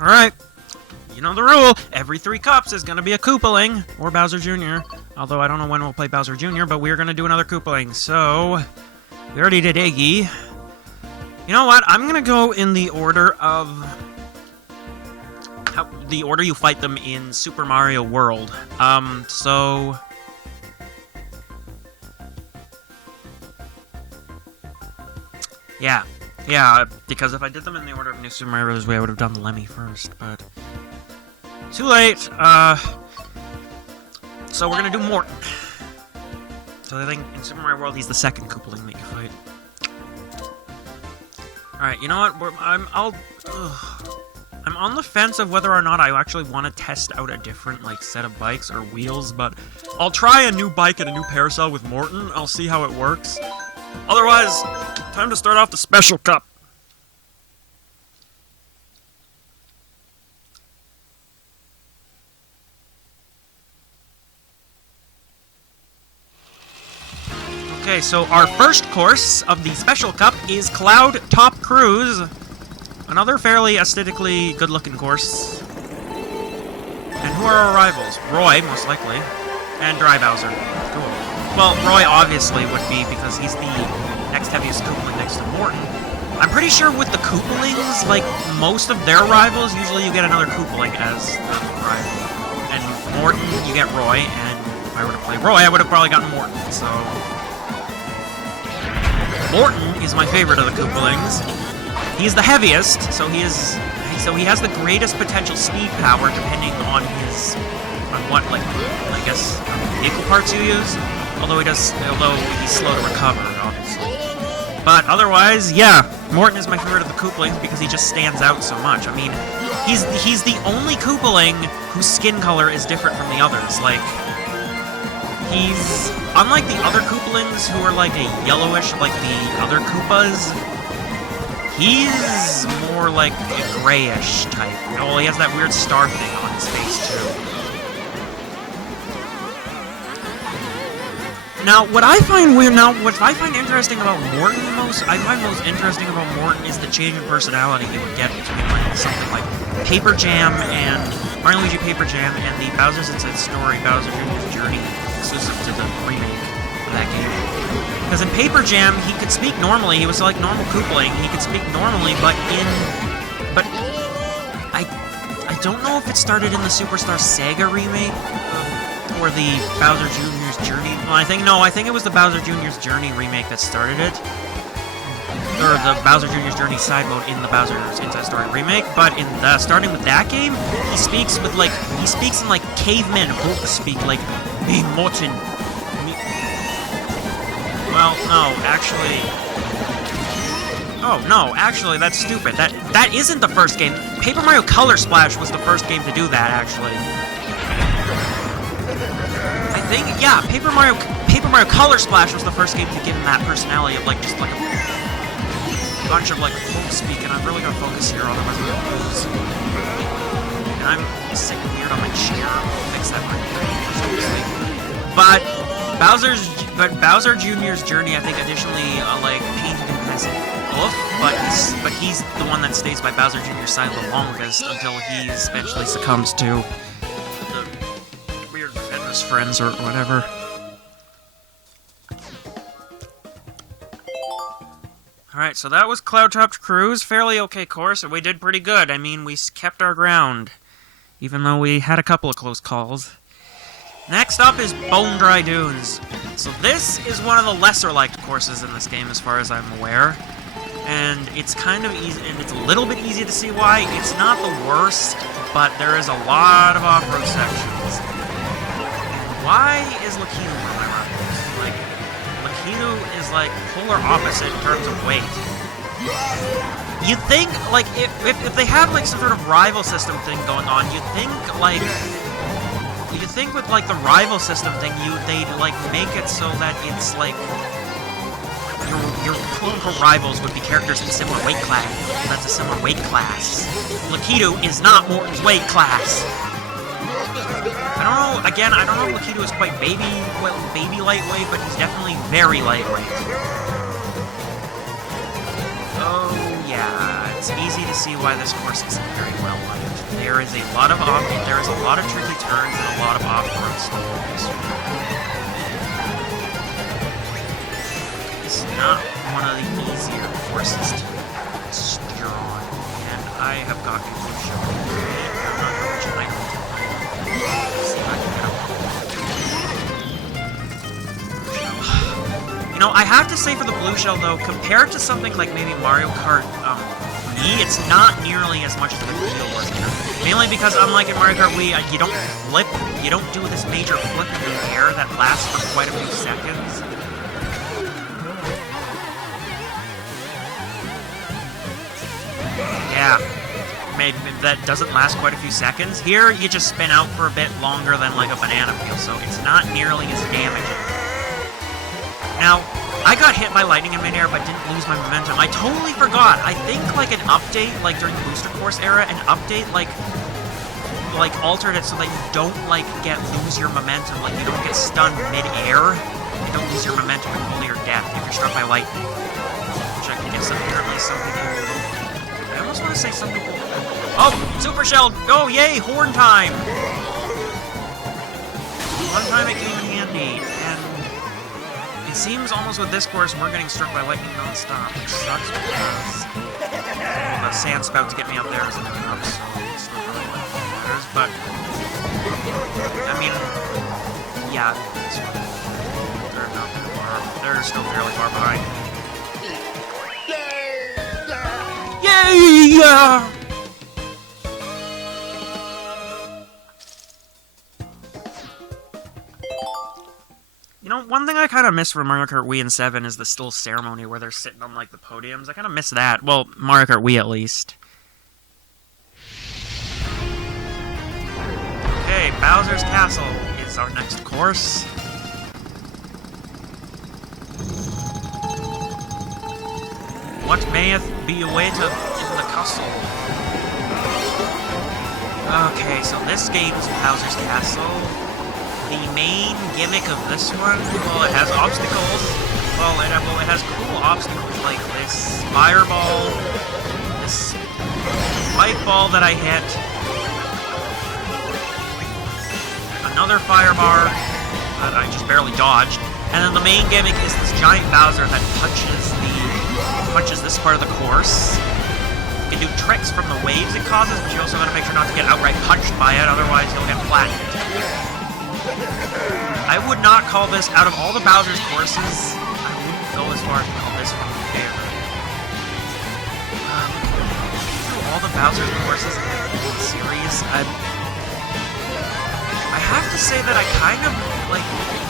Alright. You know the rule. Every 3 cups is going to be a Koopaling. Or Bowser Jr. Although I don't know when we'll play Bowser Jr., but we're going to do another Koopaling. So, we already did Iggy. You know what? I'm going to go in the order of... the order you fight them in Super Mario World. So... Yeah, because if I did them in the order of New Super Mario Bros. I would have done Lemmy first, but... Too late! So we're gonna do Morton. So I think in Super Mario World, he's the second Koopaling that you fight. Alright, you know what? I'm on the fence of whether or not I actually want to test out a different, like, set of bikes or wheels, but I'll try a new bike and a new carousel with Morton. I'll see how it works. Otherwise, time to start off the Special Cup. Okay, so our first course of the Special Cup is Cloud Top Cruise. Another fairly aesthetically good-looking course. And who are our rivals? Roy, most likely. And Dry Bowser. Cool. Well, Roy obviously would be, because he's the next heaviest Koopaling next to Morton. I'm pretty sure with the Koopalings, like, most of their rivals, usually you get another Koopaling as the rival. And Morton, you get Roy, and if I were to play Roy, I would have probably gotten Morton, so... Morton is my favorite of the Koopalings. He's the heaviest, so he has the greatest potential speed power depending on what, like, I guess, vehicle parts you use. Although he's slow to recover, obviously. But otherwise, yeah, Morton is my favorite of the Koopalings because he just stands out so much. I mean, he's the only Koopaling whose skin color is different from the others. Like, he's unlike the other Koopalings who are like a yellowish, like the other Koopas. He's more like a grayish type. Well, he has that weird star thing on his face, too. Now, what I find interesting about Morton most interesting about Morton is the change in personality he would get between like something like Paper Jam and Mario Luigi Paper Jam and the Bowser's Inside Story, Bowser Jr.'s Journey, exclusive to the remake of that game. Because in Paper Jam, he could speak normally. He was like normal Koopaling. He could speak normally, but I don't know if it started in the Superstar Saga remake or the Bowser Jr.'s Journey. Well, I think it was the Bowser Jr.'s Journey remake that started it, or the Bowser Jr.'s Journey side mode in the Bowser's Inside Story remake. But in starting with that game, he speaks in like caveman Hulk speak, like me Morton. Well, no, actually... Oh, no, actually, that's stupid. That isn't the first game. Paper Mario Color Splash was the first game to do that, actually. I think, yeah, Paper Mario Color Splash was the first game to give him that personality of, like, just, like, a bunch of, like, folk speak, and I'm really gonna focus here on the rest of the moves. And I'm sick and weird on my chair. I'll fix that right now. But Bowser Jr.'s Journey, I think, additionally, like, painted him as an oof, but he's the one that stays by Bowser Jr.'s side the longest until he eventually succumbs to the weird Fenris friends or whatever. Alright, so that was Cloud Top Cruise. Fairly okay course, and we did pretty good. I mean, we kept our ground, even though we had a couple of close calls. Next up is Bone Dry Dunes. So this is one of the lesser-liked courses in this game, as far as I'm aware. And it's kind of easy, and it's a little bit easy to see why. It's not the worst, but there is a lot of off-road sections. Why is Lakitu one of my rivals? Like, Lakitu is, like, polar opposite in terms of weight. You'd think, like, if they have, like, some sort of rival system thing going on, you'd think, like... You'd think with, like, the rival system thing, they'd, like, make it so that it's, like, your quote-unquote rivals would be characters in a similar weight class. That's a similar weight class. Lakitu is not Morton's weight class. I don't know if Lakitu is quite baby lightweight, but he's definitely very lightweight. Oh, yeah, it's easy to see why this course isn't very well liked. There is a lot of tricky turns and a lot of off-road stalls. It's not one of the easier courses to steer on, and I have got a blue shell. I'm not going to like see if I can get a You know, I have to say for the blue shell though, compared to something like maybe Mario Kart Wii, it's not nearly as much of a deal was here. Mainly because unlike in Mario Kart Wii, you don't flip, you don't do this major flip in the air that lasts for quite a few seconds. Yeah, maybe that doesn't last quite a few seconds. Here, you just spin out for a bit longer than like a banana peel, so it's not nearly as damaging. Now, I got hit by lightning in midair, but didn't lose my momentum. I totally forgot. I think like an update, like during the booster course era, an update like altered it so that you don't like lose your momentum, like you don't get stunned mid-air. You don't lose your momentum and fall to your death if you're struck by lightning. Which I guess apparently some people. I almost want to say some people. Oh, super shell! Oh yay, horn time! One time it came in handy, and it seems almost with this course we're getting struck by lightning non-stop, which sucks because the sand spout to get me up there isn't enough, so it's not really what matters, but I mean, yeah, they're not far, they're still fairly far behind. Yay! You know, one thing I kind of miss from Mario Kart Wii and 7 is the still ceremony where they're sitting on, like, the podiums. I kind of miss that. Well, Mario Kart Wii, at least. Okay, Bowser's Castle is our next course. What mayeth be awaited in the castle? Okay, so this game is Bowser's Castle. The main gimmick of this one, well, it has obstacles. Well, it has cool obstacles like this fireball, this light ball that I hit, another firebar that I just barely dodged, and then the main gimmick is this giant Bowser that punches this part of the course. You can do tricks from the waves it causes, but you also gotta make sure not to get outright punched by it, otherwise you'll get flattened. I would not call this, out of all the Bowser's courses, I wouldn't go as far as to call this one my favorite. All the Bowser's courses in the series, I have to say that I kind of, like,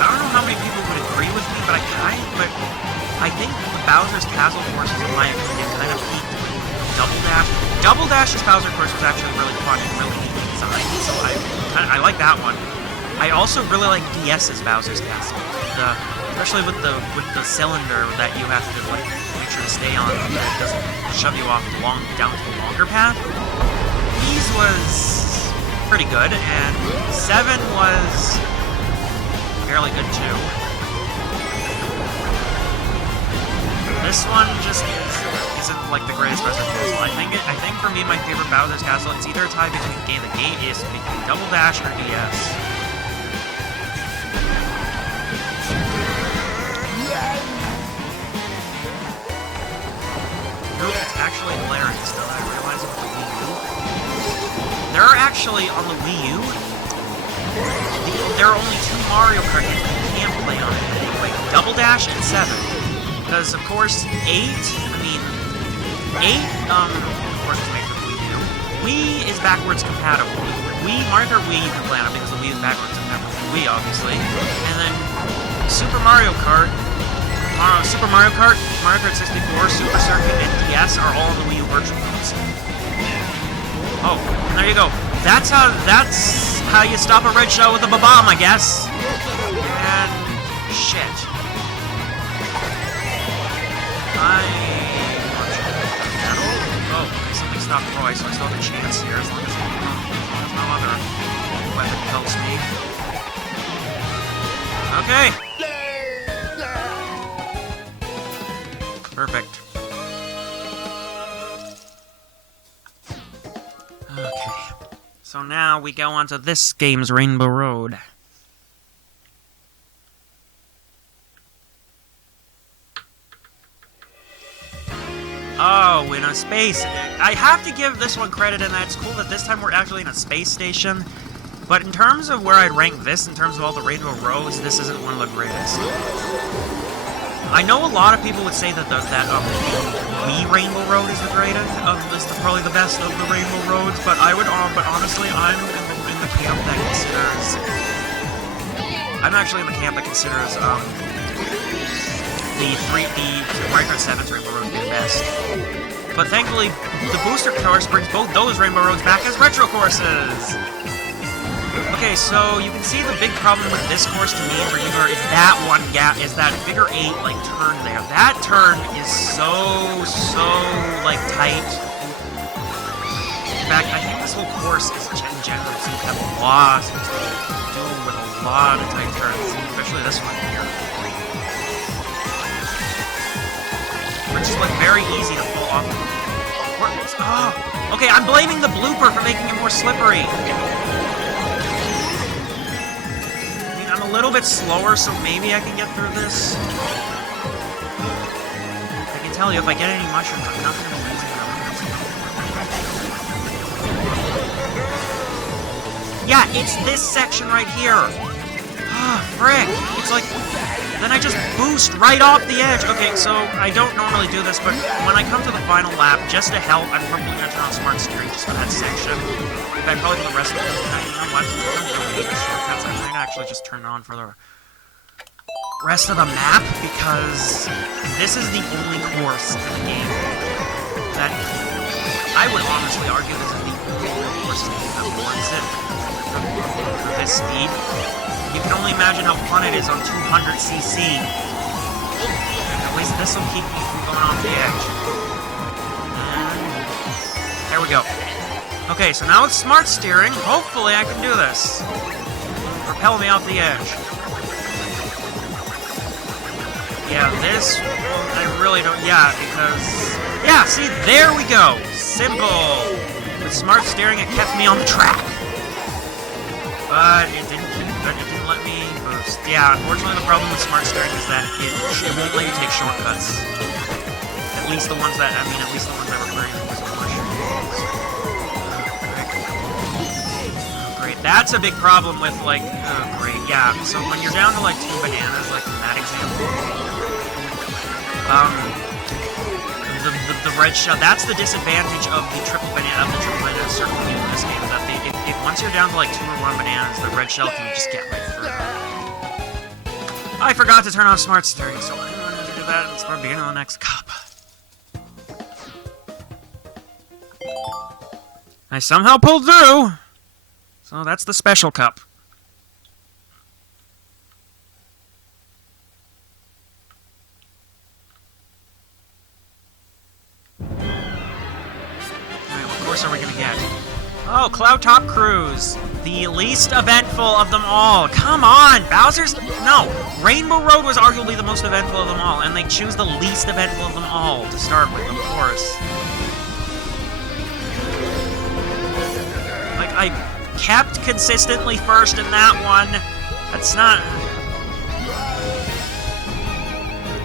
I don't know how many people would agree with me, but I think the Bowser's Castle courses, in my opinion, kind of peaked with Double Dash. Double Dash's Bowser course was actually really fun and really neat design, so I like that one. I also really like DS's Bowser's Castle, especially with the cylinder that you have to like make sure to stay on so that it doesn't shove you off down to the longer path. These was pretty good, and 7 was fairly good too. This one just isn't like the greatest Bowser's Castle. I think for me my favorite Bowser's Castle, it's either a tie between the gate is between Double Dash or DS. It's actually hilarious that I realize on the Wii U. There are actually, on the Wii U, there are only 2 Mario Kart games that you can play on it anyway. Double Dash and 7. Because, of course, 8, of course, is made for the Wii U. Wii is backwards compatible. Mario Kart Wii you can play on it because the Wii is backwards compatible with the Wii, obviously. And then Super Mario Kart, Mario Kart 64, Super Circuit, and DS are all on the Wii U Virtual Console. Oh, and there you go. That's how you stop a red shell with a bomb, I guess. And shit. Oh, okay, something stopped Roy, so I still have a chance here as long as no other weapon helps me. Okay. Perfect. So now we go on to this game's Rainbow Road. Oh, in a space. I have to give this one credit, and that's cool that this time we're actually in a space station. But in terms of where I'd rank this, in terms of all the Rainbow Roads, this isn't one of the greatest. I know a lot of people would say that the Wii Rainbow Road is the greatest, probably the best of the Rainbow Roads. But but honestly, I'm in the camp that considers. I'm actually in the camp that considers the Mario Kart 7's Rainbow Road to be the best. But thankfully, the booster course brings both those Rainbow Roads back as retro courses. Okay, so you can see the big problem with this course to me in particular is that one gap, is that figure 8 like turn there. That turn is so like tight. In fact, I think this whole course is in general seems to have a lot to do with a lot of tight turns, especially this one here. Which is like very easy to pull off. Oh, okay, I'm blaming the blooper for making it more slippery. I'm a little bit slower, so maybe I can get through this. I can tell you, if I get any mushrooms, I'm not going to be using them. Yeah, it's this section right here. Ah, frick. It's like, then I just boost right off the edge. Okay, so I don't normally do this, but when I come to the final lap, just to help, I'm probably going to turn on smart steering just for that section. In fact, probably for the rest of it. You know what? I might actually just turn it on for the rest of the map, because this is the only course in the game that I would honestly argue this is the only course in the game that warrants it for this speed. You can only imagine how fun it is on 200cc. At least this will keep me from going off the edge. And there we go. Okay, so now with smart steering, hopefully I can do this. Propel me off the edge. Yeah, this, I really don't, yeah, because, yeah, see, there we go. Simple. With smart steering, it kept me on the track. But it didn't let me boost. Yeah, unfortunately the problem with smart steering is that it won't let you take shortcuts. At least the ones that were playing was great. That's a big problem with, like, great, yeah. So when you're down to, like, 2 bananas, like in that example, the red shell, that's the disadvantage of the triple banana circle in this game, is that if once you're down to, like, 2 or 1 bananas, the red shell can just get right through. I forgot to turn on smart steering, so I'm going to do that and start beginning of the next cup. I somehow pulled through! So that's the special cup. Alright, what course are we gonna get? Oh, Cloud Top Cruise. The least eventful of them all. Come on, Bowser's... No, Rainbow Road was arguably the most eventful of them all, and they choose the least eventful of them all to start with, of course. Like, I kept consistently first in that one. That's not...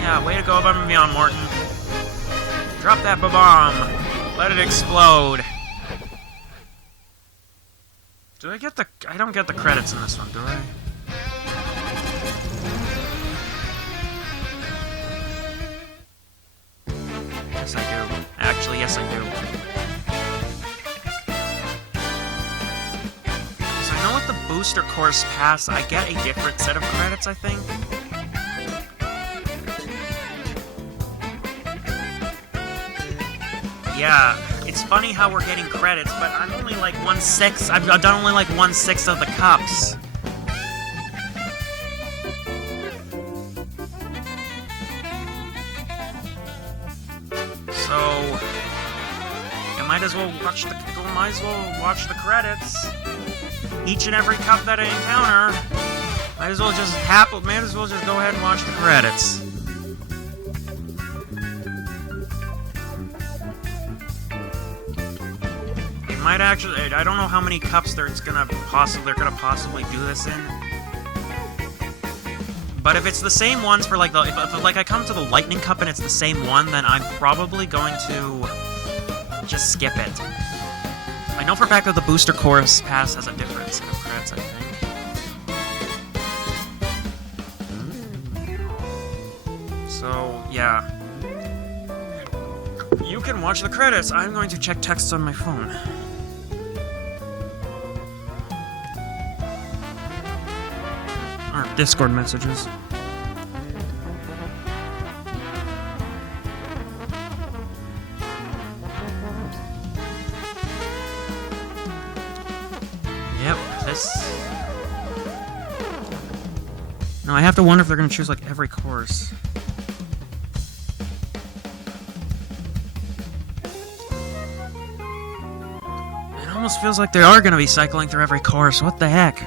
Yeah, way to go above and beyond, Morton. Drop that bomb. Let it explode. Do I get the... I don't get the credits in this one, do I? Yes, I do. Actually, yes, I do. So I know with the booster course pass, I get a different set of credits, I think. Yeah, it's funny how we're getting credits, but I'm only like 1/6. I've done only like 1/6 of the cups. So I might as well watch the credits. Each and every cup that I encounter, might as well just go ahead and watch the credits. might actually... I don't know how many cups they're gonna possibly do this in. But if it's the same ones for, like, if like, I come to the Lightning Cup and it's the same one, then I'm probably going to just skip it. I know for a fact that the Booster Course Pass has a different set of credits, I think. So, yeah. You can watch the credits. I'm going to check texts on my phone. Or Discord messages. Yep, this... No, I have to wonder if they're going to choose, like, every course. It almost feels like they are going to be cycling through every course. What the heck?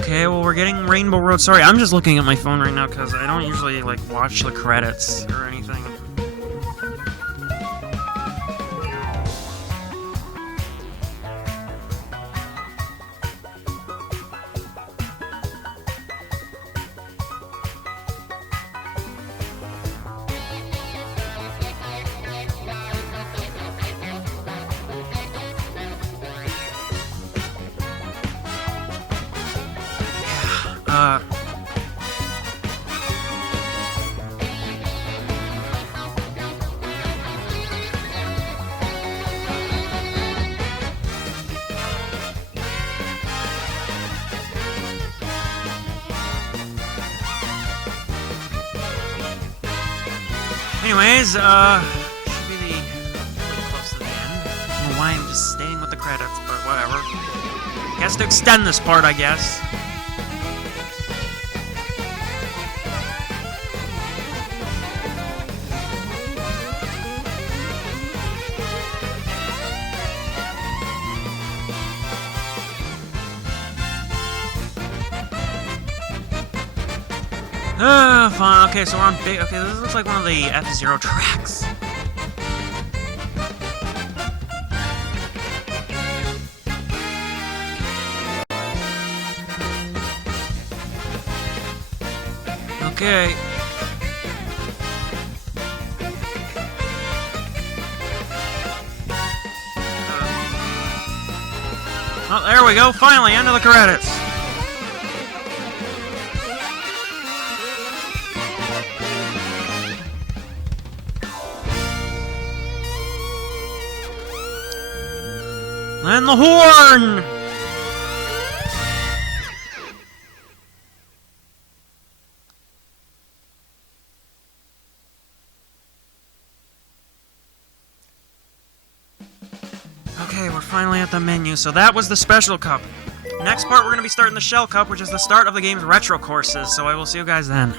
Okay, well, we're getting Rainbow Road. Sorry, I'm just looking at my phone right now because I don't usually, like, watch the credits or anything. Anyways, should be really close to the end. I don't know why I'm just staying with the credits, but whatever. Guess to extend this part, I guess. Fine. Okay, so we're on big... Okay, this looks like one of the F-Zero tracks. Okay. Oh, there we go. Finally, end of the credits. And the horn! Okay, we're finally at the menu. So that was the Special Cup. Next part, we're going to be starting the Shell Cup, which is the start of the game's retro courses. So I will see you guys then.